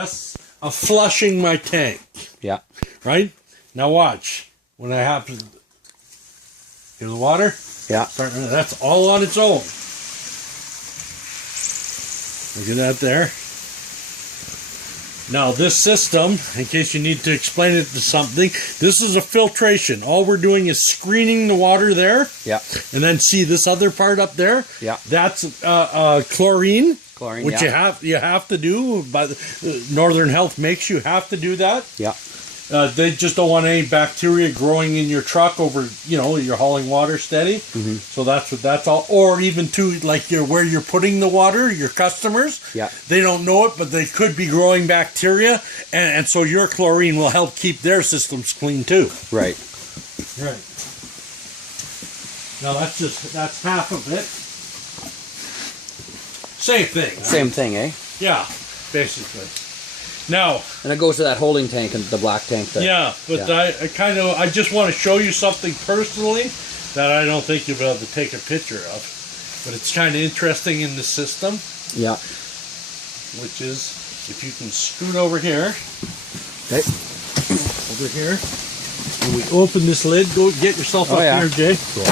of flushing my tank. Yeah. Right? Now watch. When I have to hear the water? Yeah. That's all on its own. Look at that there. Now this system, in case you need to explain it to something, this is a filtration. All we're doing is screening the water there. Yeah. And then see this other part up there? Yeah. That's chlorine. Chlorine, which yeah. you have to do. By the Northern Health makes you have to do that. Yeah. They just don't want any bacteria growing in your truck over, you're hauling water steady. Mm-hmm. So that's all. Or even too, like where you're putting the water, your customers, yeah. They don't know it, but they could be growing bacteria. And so your chlorine will help keep their systems clean too. Right. Right. Now that's half of it. Same thing. Same thing, eh? Yeah, basically. Now, and it goes to that holding tank and the black tank there. Yeah, but yeah. I just want to show you something personally that I don't think you'll be able to take a picture of. But it's kind of interesting in the system. Yeah. Which is, if you can scoot over here. Okay. Over here. And we open this lid. Go get yourself up here, Jay. Cool.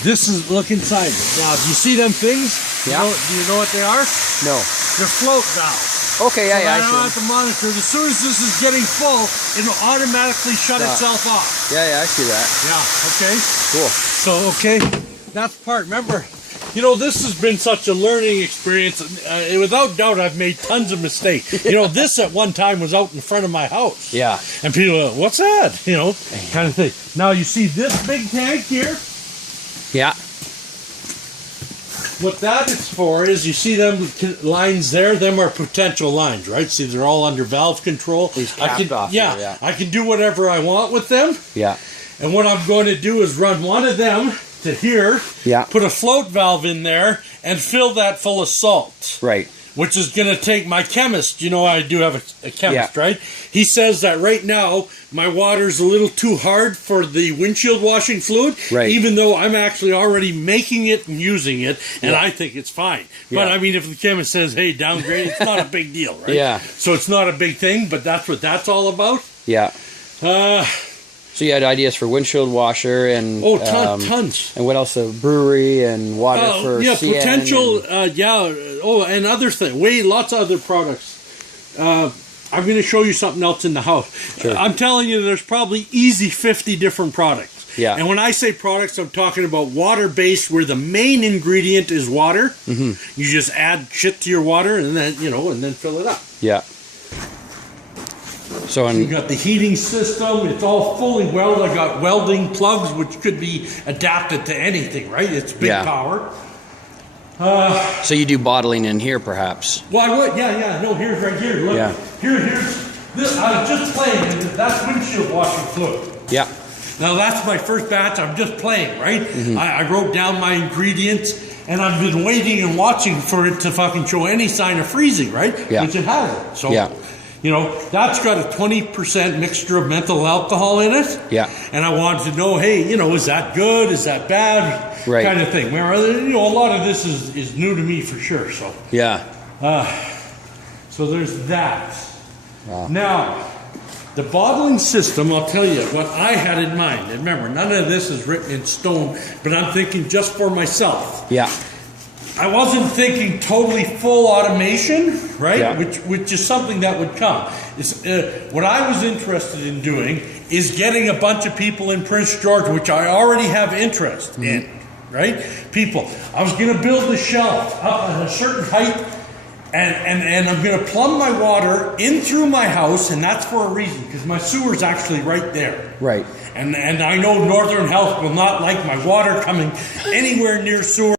This is, look inside it. Now, do you see them things? Yeah. Do you know what they are? No. They're float valves. Okay, yeah, so yeah. I don't have to monitor. As soon as this is getting full, it'll automatically shut itself off. Yeah, yeah, I see that. Yeah, okay. Cool. So, okay, that's part. Remember, this has been such a learning experience. Without doubt, I've made tons of mistakes. This at one time was out in front of my house. Yeah. And people are, what's that? Kind of thing. Now, you see this big tank here? Yeah. What that is for is, you see them lines there? Them are potential lines, right? See, they're all under valve control. These capped off here, yeah. I can do whatever I want with them. Yeah. And what I'm going to do is run one of them to here, put a float valve in there, and fill that full of salt. Right. Which is going to take my chemist. I do have a chemist, right? He says that right now, my water's a little too hard for the windshield washing fluid, even though I'm actually already making it and using it, and I think it's fine. But, I mean, if the chemist says, hey, downgrade, it's not a big deal, right? Yeah. So it's not a big thing, but that's what that's all about. Yeah. So you had ideas for windshield washer and tons. And what else? A brewery and water for CN potential. And other things. Lots of other products. I'm going to show you something else in the house. Sure. I'm telling you, there's probably easy 50 different products. Yeah. And when I say products, I'm talking about water-based, where the main ingredient is water. Mm-hmm. You just add shit to your water, and then and then fill it up. Yeah. So you got the heating system. It's all fully welded. I got welding plugs, which could be adapted to anything, right? It's big power. So you do bottling in here, perhaps? Well, I would. Yeah. No, here's right here. Look. Yeah. Here's this. I was just playing. That's windshield washing fluid. Yeah. Now that's my first batch. I'm just playing, right? Mm-hmm. I wrote down my ingredients, and I've been waiting and watching for it to fucking show any sign of freezing, right? Yeah. Which it hasn't. So. Yeah. That's got a 20% mixture of methyl alcohol in it. Yeah. And I wanted to know, hey, is that good? Is that bad? Right. Kind of thing. Where, a lot of this is new to me for sure. So. Yeah. So there's that. Wow. Now, the bottling system, I'll tell you what I had in mind. And remember, none of this is written in stone, but I'm thinking just for myself. Yeah. I wasn't thinking totally full automation, right? Yeah. Which is something that would come. What I was interested in doing is getting a bunch of people in Prince George, which I already have interest in, right? People. I was going to build the shelf up at a certain height, and I'm going to plumb my water in through my house, and that's for a reason, because my sewer's actually right there. Right. And I know Northern Health will not like my water coming anywhere near sewer.